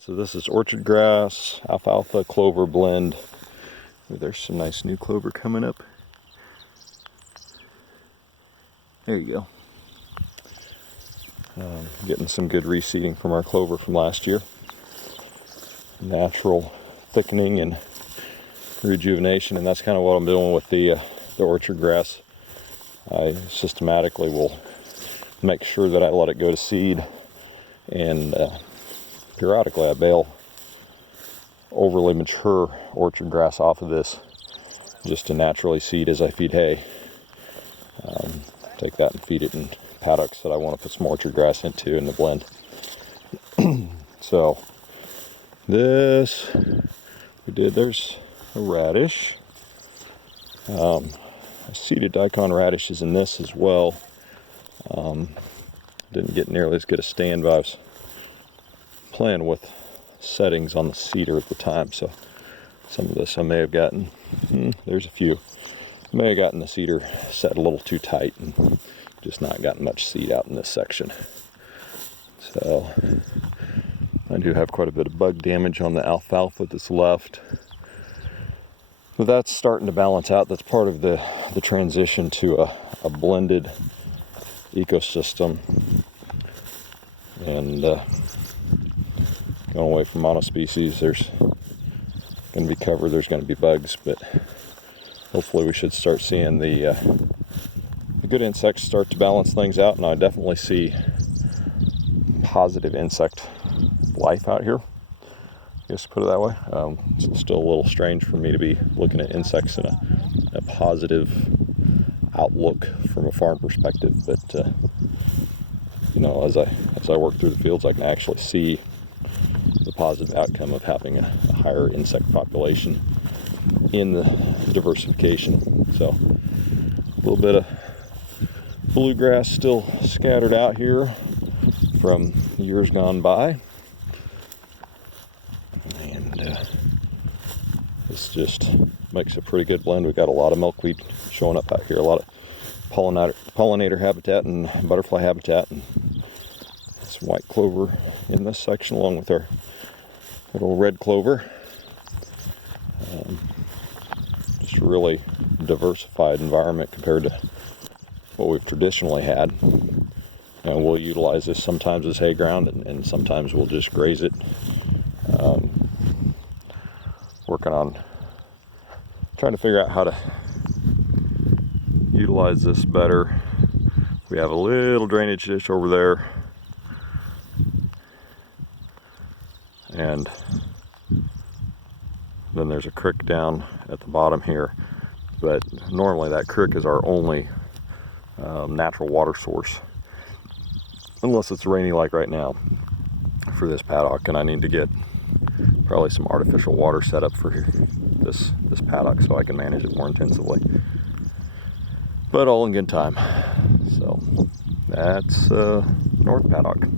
So this is orchard grass, alfalfa, clover blend. Ooh, there's some nice new clover coming up. There you go. Getting some good reseeding from our clover from last year. Natural thickening and rejuvenation, and that's kind of what I'm doing with the orchard grass. I systematically will make sure that I let it go to seed, and periodically I bale overly mature orchard grass off of this just to naturally seed as I feed hay. Take that and feed it in paddocks that I want to put some orchard grass into in the blend. So this we did, there's a radish. I seeded daikon radishes in this as well. Didn't get nearly as good a stand, but I was playing with settings on the seeder at the time, so some of this I may have gotten, there's a few, I may have gotten the seeder set a little too tight and just not gotten much seed out in this section. So I do have quite a bit of bug damage on the alfalfa that's left, but that's starting to balance out. That's part of the transition to a blended ecosystem, and going away from monospecies. There's going to be cover, there's going to be bugs, but hopefully we should start seeing the good insects start to balance things out, and I definitely see positive insect life out here, I guess, put it that way. It's still a little strange for me to be looking at insects in a positive outlook from a farm perspective, but you know, as I work through the fields, I can actually see the positive outcome of having a higher insect population in the diversification. So a little bit of bluegrass still scattered out here from years gone by, and this just makes a pretty good blend. We've got a lot of milkweed showing up out here, a lot of pollinator habitat and butterfly habitat, and some white clover in this section along with our little red clover. Just a really diversified environment compared to what we've traditionally had. And we'll utilize this sometimes as hay ground, and sometimes we'll just graze it. Working on trying to figure out how to utilize this better. We have a little drainage ditch over there, and then there's a creek down at the bottom here, but normally that creek is our only natural water source, unless it's rainy like right now for this paddock, and I need to get probably some artificial water set up for this paddock so I can manage it more intensively, but all in good time. So that's North Padock.